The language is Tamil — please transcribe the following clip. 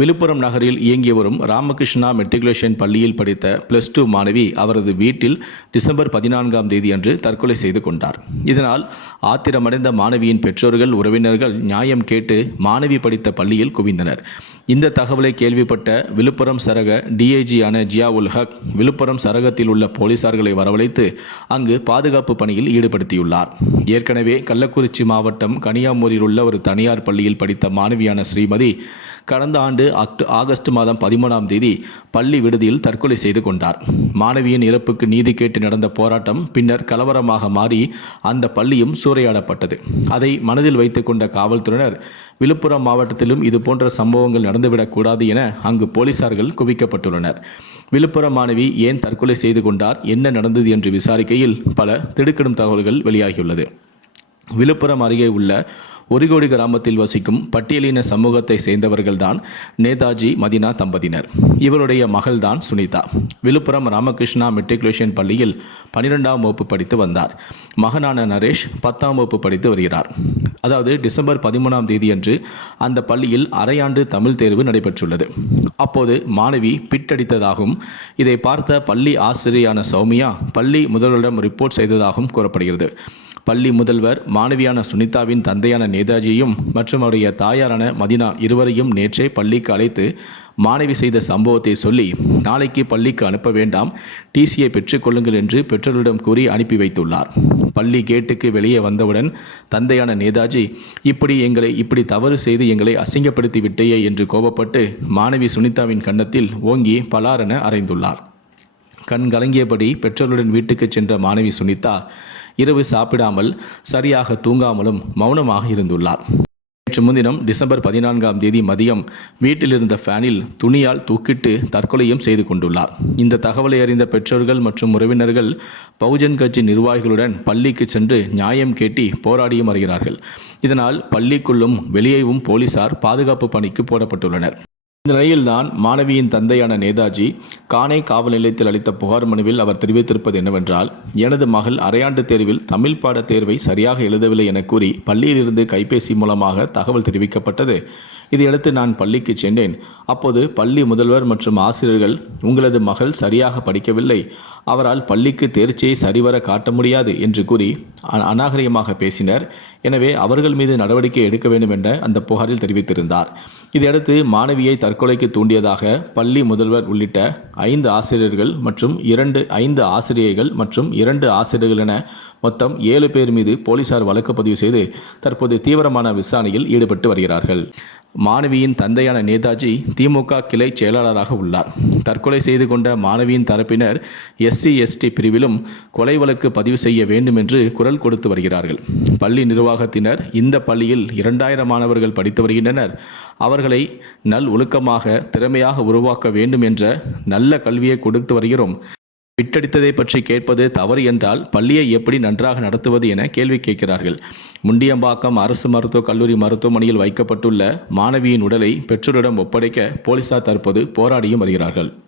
விழுப்புரம் நகரில் இயங்கி வரும் ராமகிருஷ்ணா மெட்ரிகுலேஷன் பள்ளியில் படித்த பிளஸ் டூ மாணவி அவரது வீட்டில் டிசம்பர் பதினான்காம் தேதி அன்று தற்கொலை செய்து கொண்டார். இதனால் ஆத்திரமடைந்த மாணவியின் பெற்றோர்கள் உறவினர்கள் நியாயம் கேட்டு மாணவி படித்த பள்ளியில் குவிந்தனர். இந்த தகவலை கேள்விப்பட்ட விழுப்புரம் சரக டிஐஜியான ஜியா உல் ஹக் விழுப்புரம் சரகத்தில் உள்ள போலீசார்களை வரவழைத்து அங்கு பாதுகாப்பு பணியில் ஈடுபடுத்தியுள்ளார். ஏற்கனவே கள்ளக்குறிச்சி மாவட்டம் கனியாமூரில் உள்ள ஒரு தனியார் பள்ளியில் படித்த மாணவியான ஸ்ரீமதி கடந்த ஆண்டு அக்ட் ஆகஸ்ட் மாதம் பதிமூணாம் தேதி பள்ளி விடுதியில் தற்கொலை செய்து கொண்டார். மாணவியின் இறப்புக்கு நீதி கேட்டு நடந்த போராட்டம் பின்னர் கலவரமாக மாறி அந்த பள்ளியும் சூறையாடப்பட்டது. அதை மனதில் வைத்துக்கொண்ட காவல்துறையினர் விழுப்புரம் மாவட்டத்திலும் இது போன்ற சம்பவங்கள் நடந்துவிடக்கூடாது என அங்கு போலீசார்கள் குவிக்கப்பட்டுள்ளனர். விழுப்புரம் மாணவி ஏன் தற்கொலை செய்து கொண்டார்? என்ன நடந்தது என்று விசாரிக்கையில் பல திடுக்கிடும் தகவல்கள் வெளியாகியுள்ளது. விழுப்புரம் அருகே உள்ள ஒரிகோடி கிராமத்தில் வசிக்கும் பட்டியலின சமூகத்தை சேர்ந்தவர்கள்தான் நேதாஜி மதினா தம்பதியினர். இவருடைய மகள்தான் சுனிதா. விழுப்புரம் ராமகிருஷ்ணா மெட்ரிகுலேஷன் பள்ளியில் பன்னிரெண்டாம் வகுப்பு படித்து வந்தார். மகனான நரேஷ் பத்தாம் வகுப்பு படித்து வருகிறார். அதாவது டிசம்பர் பதிமூணாம் தேதியன்று அந்த பள்ளியில் அரையாண்டு தமிழ் தேர்வு நடைபெற்றுள்ளது. அப்போது மாணவி பிட்டடித்ததாகவும் இதை பார்த்த பள்ளி ஆசிரியரான சௌமியா பள்ளி முதல்வரிடம் ரிப்போர்ட் செய்ததாகவும் கூறப்படுகிறது. பள்ளி முதல்வர் மாணவியான சுனிதாவின் தந்தையான நேதாஜியையும் மற்றும் அவருடைய தாயாரான மதினா இருவரையும் நேற்றே பள்ளிக்கு அழைத்து மாணவி செய்த சம்பவத்தை சொல்லி நாளைக்கு பள்ளிக்கு அனுப்ப வேண்டாம். டிசியை பெற்றுக்கொள்ளுங்கள் என்று பெற்றோரிடம் கூறி அனுப்பி வைத்துள்ளார். பள்ளி கேட்டுக்கு வெளியே வந்தவுடன் தந்தையான நேதாஜி இப்படி எங்களை இப்படி தவறு செய்து எங்களை அசிங்கப்படுத்தி விட்டேயே என்று கோபப்பட்டு மாணவி சுனிதாவின் கன்னத்தில் ஓங்கி பலாரென அறைந்துள்ளார். கண் கலங்கியபடி பெற்றோருடன் வீட்டுக்கு சென்ற மாணவி சுனிதா இரவு சாப்பிடாமல் சரியாக தூங்காமலும் மௌனமாக இருந்துள்ளார். நேற்று முன்தினம் டிசம்பர் பதினான்காம் தேதி மதியம் வீட்டில் இருந்த ஃபேனில் துணியால் தூக்கிட்டு தற்கொலையும் செய்து கொண்டுள்ளார். இந்த தகவலை அறிந்த பெற்றோர்கள் மற்றும் உறவினர்கள் பகுஜன் கட்சி நிர்வாகிகளுடன் பள்ளிக்கு சென்று நியாயம் கேட்டி போராடியும் வருகிறார்கள். இதனால் பள்ளிக்குள்ளும் வெளியேவும் போலீசார் பாதுகாப்பு பணிக்கு போடப்பட்டுள்ளனர். இந்த நிலையில்தான் மாணவியின் தந்தையான நேதாஜி கானை காவல் நிலையத்தில் அளித்த புகார் மனுவில் அவர் தெரிவித்திருப்பது என்னவென்றால் எனது மகள் அரையாண்டு தேர்வில் தமிழ் பாட தேர்வை சரியாக எழுதவில்லை என கூறி பள்ளியிலிருந்து கைபேசி மூலமாக தகவல் தெரிவிக்கப்பட்டது. இதையடுத்து நான் பள்ளிக்கு சென்றேன். அப்போது பள்ளி முதல்வர் மற்றும் ஆசிரியர்கள் உங்களது மகள் சரியாக படிக்கவில்லை. அவரால் பள்ளிக்கு தேர்ச்சியை சரிவர காட்ட முடியாது என்று கூறி அ- அநாகரிகமாக பேசினர். எனவே அவர்கள் மீது நடவடிக்கை எடுக்க வேண்டும் என்ற அந்த புகாரில் தெரிவித்திருந்தார். இதையடுத்து மாணவியை தற்கொலைக்கு தூண்டியதாக பள்ளி முதல்வர் உள்ளிட்ட ஐந்து ஆசிரியர்கள் மற்றும் இரண்டு ஐந்து ஆசிரியர்கள் மற்றும் இரண்டு ஆசிரியர்கள் என மொத்தம் ஏழு பேர் மீது போலீசார் வழக்கு பதிவு செய்து தற்போது தீவிரமான விசாரணையில் ஈடுபட்டு வருகிறார்கள். மாணவியின் தந்தையான நேதாஜி திமுக கிளை செயலாளராக உள்ளார். தற்கொலை செய்து கொண்ட மாணவியின் தரப்பினர் எஸ்சி எஸ்டி பிரிவிலும் கொலை வழக்கு பதிவு செய்ய வேண்டும் என்று குரல் கொடுத்து வருகிறார்கள். பள்ளி நிர்வாகத்தினர் இந்த பள்ளியில் இரண்டாயிரம் மாணவர்கள் படித்து வருகின்றனர். அவர்களை நல் ஒழுக்கமாக திறமையாக உருவாக்க வேண்டும் என்ற நல்ல கல்வியை கொடுத்து வருகிறோம். விட்டடித்ததை பற்றி கேட்பது தவறு என்றால் பள்ளியை எப்படி நன்றாக நடத்துவது என கேள்வி கேட்கிறார்கள். முண்டியம்பாக்கம் அரசு மருத்துவக் கல்லூரி மருத்துவமனையில் வைக்கப்பட்டுள்ள மாணவியின் உடலை பெற்றோரிடம் ஒப்படைக்க போலீசார் தற்போது போராடியும் வருகிறார்கள்.